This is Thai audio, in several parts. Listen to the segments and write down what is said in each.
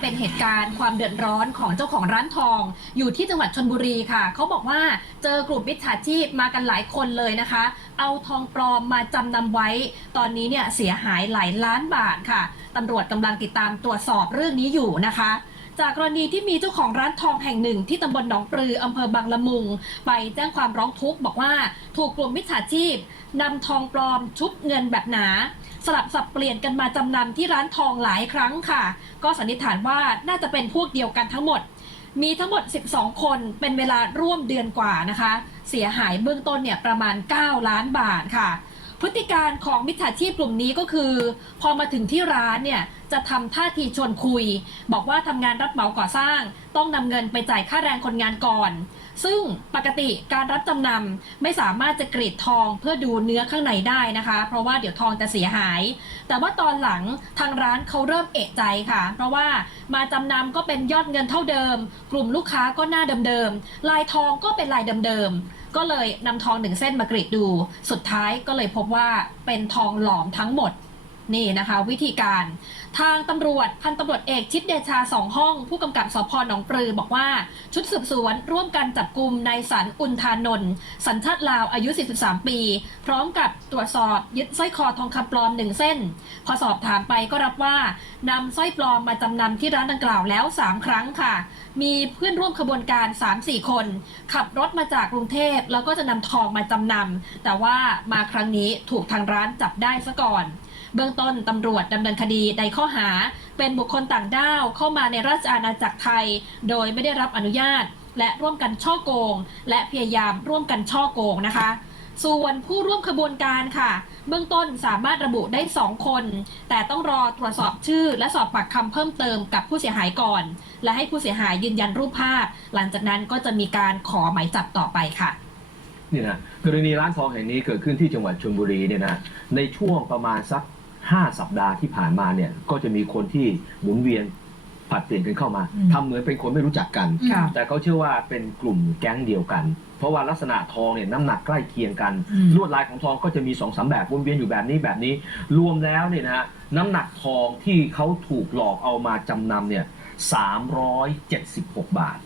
เป็นเหตุการณ์ความเดือดร้อนของเจ้าของร้านทอง อยู่ที่จังหวัดชนบุรีค่ะ เขาบอกว่าเจอกลุ่มมิจฉาชีพมากันหลายคนเลยนะคะ เอาทองปลอมมาจำนำไว้ ตอนนี้เนี่ยเสียหายหลายล้านบาทค่ะตำรวจกำลังติดตามตรวจสอบเรื่องนี้อยู่นะคะจากกรณีที่มีเจ้าของร้านทองแห่งหนึ่งที่ตำบลหนองปลืออำเภอบางละมุง ไปแจ้งความร้องทุกข์บอกว่าถูกกลุ่มมิจฉาชีพนำทองปลอมชุบเงินแบบหนา สลับสับเปลี่ยนกันมาจำนำที่ร้านทองหลายครั้งค่ะ ก็สันนิษฐานว่าน่าจะเป็นพวกเดียวกันทั้งหมด มีทั้งหมด 12 คนเป็นเวลาร่วมเดือนกว่านะคะ เสียหายเบื้องต้นเนี่ยประมาณ 9 ล้านบาทค่ะ พฤติการของมิจฉาชีพกลุ่มนี้ก็คือ พอมาถึงที่ร้านเนี่ยจะทำท่าทีชวนคุย บอกว่าทำงานรับเหมาก่อสร้าง ต้องนำเงินไปจ่ายค่าแรงคนงานก่อน ซึ่งปกติการรับจำนำไม่สามารถจะกรีดทองเพื่อดูเนื้อข้างในได้นะคะ เพราะว่าเดี๋ยวทองจะเสียหาย แต่ว่าตอนหลังทางร้านเขาเริ่มเอะใจค่ะ เพราะว่ามาจำนำก็เป็นยอดเงินเท่าเดิม กลุ่มลูกค้าก็หน้าเดิมๆลายทองก็เป็นลายเดิมๆ ก็เลยนำทองหนึ่งเส้นมากรีดดู สุดท้ายก็เลยพบว่าเป็นทองหลอมทั้งหมด นี่นะคะวิธีการทางตำรวจพันตำรวจเอกชิดเดชาสองห้อง ผู้กำกับสพหนองปลือ บอกว่าชุดสืบสวนร่วมกันจับกลุ่มนายสันอุนทานนท์สัญชาติลาวอายุ 43 ปี พร้อมกับตรวจสอบยึดสร้อยคอทองคำปลอมหนึ่งเส้น พอสอบถามไปก็รับว่านำสร้อยปลอมมาจำนำที่ร้านดังกล่าวแล้ว 3 ครั้งค่ะ มีเพื่อนร่วมขบวนการ 3-4 คน ขับรถมาจากกรุงเทพแล้วก็จะนำทองมาจำนำแต่ว่ามาครั้งนี้ถูกทางร้านจับได้ซะก่อน เบื้องต้นตำรวจดำเนินคดีในข้อหา เป็นบุคคลต่างด้าวเข้ามาในราชอาณาจักรไทย โดยไม่ได้รับอนุญาต และร่วมกันช่อโกง และพยายามร่วมกันช่อโกงนะคะส่วนผู้ร่วมขบวนการค่ะ เบื้องต้นสามารถระบุได้ 2 คน แต่ต้องรอตรวจสอบชื่อ และสอบปากคำเพิ่มเติมกับผู้เสียหายก่อน และให้ผู้เสียหายยืนยันรูปภาพ หลังจากนั้นก็จะมีการขอหมายจับต่อไปค่ะนี่นะกรณีร้านทองแห่งนี้เกิดขึ้นที่จังหวัดชลบุรีเนี่ยนะในช่วงประมาณสัก 5 สัปดาห์ที่ผ่านมาเนี่ยก็จะมีคนที่หมุนเวียนผลัดเปลี่ยนกันเข้ามา อืมทำเหมือนเป็นคนไม่รู้จักกัน ค่ะ แต่เขาเชื่อว่าเป็นกลุ่มแก๊งเดียวกัน เพราะว่าลักษณะทองเนี่ยน้ำหนักใกล้เคียงกัน อืม ลวดลายของทองก็จะมีสองสามแบบวนเวียนอยู่แบบนี้แบบนี้ รวมแล้วเนี่ยนะฮะน้ำหนักทองที่เขาถูกหลอกเอามาจำนำเนี่ย376 บาท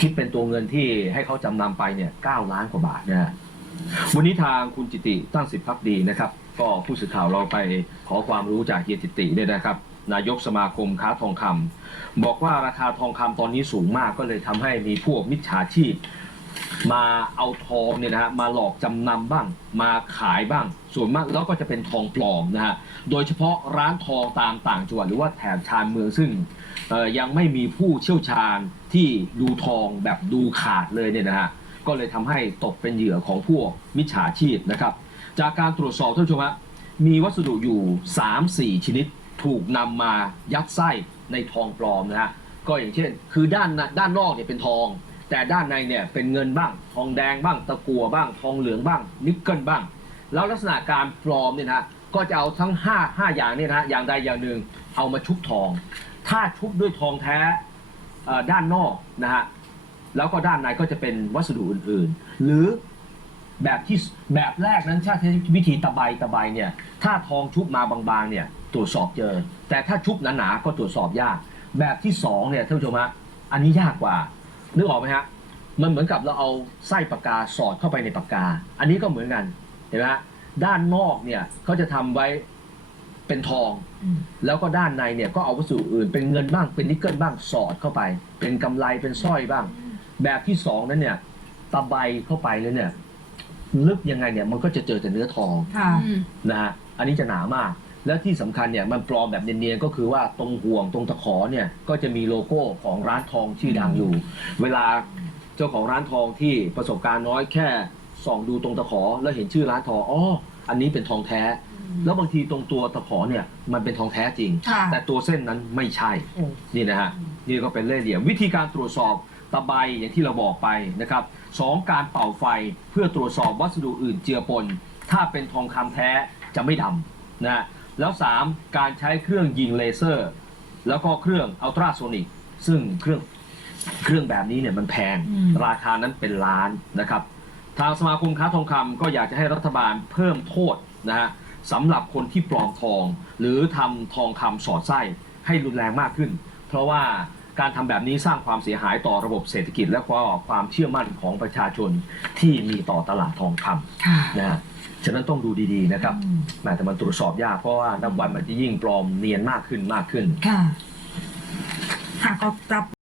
คิดเป็นตัวเงินที่ให้เขาจำนำไปเนี่ย9ล้านกว่าบาทนะฮะ วันนี้ทางคุณจิติตั้งสิทธิพักดีนะครับ ก็ผู้สื่อข่าวเราไปขอความรู้จากเฮียจิติเนี่ยนะครับ นายกสมาคมค้าทองคำบอกว่าราคาทองคำตอนนี้สูงมากก็เลยทำให้มีพวกมิจฉาชีพ มาเอาทองเนี่ยนะฮะมาหลอกจำนำบ้าง มาขายบ้าง ส่วนมากแล้วก็จะเป็นทองปลอมนะฮะโดยเฉพาะร้านทองตามต่างจังหวัดหรือว่าแถบชานเมืองซึ่งยังไม่มีผู้เชี่ยวชาญที่ดูทองแบบดูขาดเลยเนี่ยนะฮะ ก็เลยทำให้ตกเป็นเหยื่อของพวกมิจฉาชีพนะครับ จากการตรวจสอบท่านผู้ชมฮะมีวัสดุอยู่ 3-4 ชนิดถูกนำมายัดไส้ในทองปลอมนะฮะก็อย่างเช่น คือด้านด้านนอกเนี่ยเป็นทอง แต่ด้านในเนี่ยเป็นเงินบ้าง ทองแดงบ้าง ตะกัวบ้าง ทองเหลืองบ้าง นิกเกิลบ้าง แล้วลักษณะการปลอมเนี่ยนะฮะก็จะเอาทั้ง 5 5 อย่างเนี่ยนะฮะอย่างใดอย่างหนึ่งเอามาชุบทอง ถ้าชุบด้วยทองแท้ด้านนอกนะฮะ แล้วก็ด้านในก็จะเป็นวัสดุอื่นๆ หรือแบบที่แบบแรกนั้นถ้าใช้วิธีตะไบตะไบเนี่ยถ้าทองชุบมาบางๆเนี่ยตรวจสอบเจอ แต่ถ้าชุบหนาๆก็ตรวจสอบยาก แบบที่สองเนี่ยท่านผู้ชมฮะอันนี้ยากกว่านึกออกไหมฮะมันเหมือนกับเราเอาไส้ปากกาสอดเข้าไปในปากกา อันนี้ก็เหมือนกันเห็นไหมฮะด้านนอกเนี่ยเขาจะทำไว้เป็นทอง แล้วก็ด้านในเนี่ยก็เอาวัสดุอื่น เป็นเงินบ้างเป็นนิกเกิลบ้างสอดเข้าไป เป็นกำไรเป็นสร้อยบ้าง แบบที่สองนั้นเนี่ยตะไบเข้าไปแล้วเนี่ย ลึกยังไงเนี่ยมันก็จะเจอแต่เนื้อทองค่ะ นะฮะอันนี้จะหนามาก แล้วที่สำคัญเนี่ยมันปลอมแบบเนียนๆก็คือว่าตรงห่วงตรงตะขอเนี่ย ก็จะมีโลโก้ของร้านทองชื่อดังอยู่ เวลาเจ้าของร้านทองที่ประสบการณ์น้อยแค่ส่องดูตรงตะขอแล้วเห็นชื่อร้านทองอ๋ออันนี้เป็นทองแท้ แล้วบางทีตรงตัวตะขอเนี่ยมันเป็นทองแท้จริง ค่ะ แต่ตัวเส้นนั้นไม่ใช่นี่นะฮะนี่ก็เป็นเล่ห์เหลี่ยมวิธีการตรวจสอบ ตะไบอย่างที่เราบอกไปนะครับสองการเป่าไฟเพื่อตรวจสอบวัสดุอื่นเจือปน ถ้าเป็นทองคำแท้จะไม่ดำนะฮะแล้ว 3 การใช้เครื่องยิงเลเซอร์ แล้วก็เครื่องอัลตราโซนิกซึ่งเครื่องเครื่องแบบนี้เนี่ยมันแพงอืมราคานั้นเป็นล้านนะครับ ทางสมาคมค้าทองคำก็อยากจะให้รัฐบาลเพิ่มโทษนะฮะสำหรับคนที่ปลอมทอง หรือทำทองคำสอดไส้ให้รุนแรงมากขึ้น เพราะว่า การทำแบบนี้สร้างความเสียหายต่อระบบเศรษฐกิจ และก็ความเชื่อมั่นของประชาชนที่มีต่อตลาดทองคค่ะำนะฮะฉะนั้นต้องดูดีๆนะครับอืมแหมแต่มันตรวจสอบยากเพราะว่านับวันมันจะยิ่งปลอมเนียนมากขึ้นมากขึ้นค่ะหากเรารับ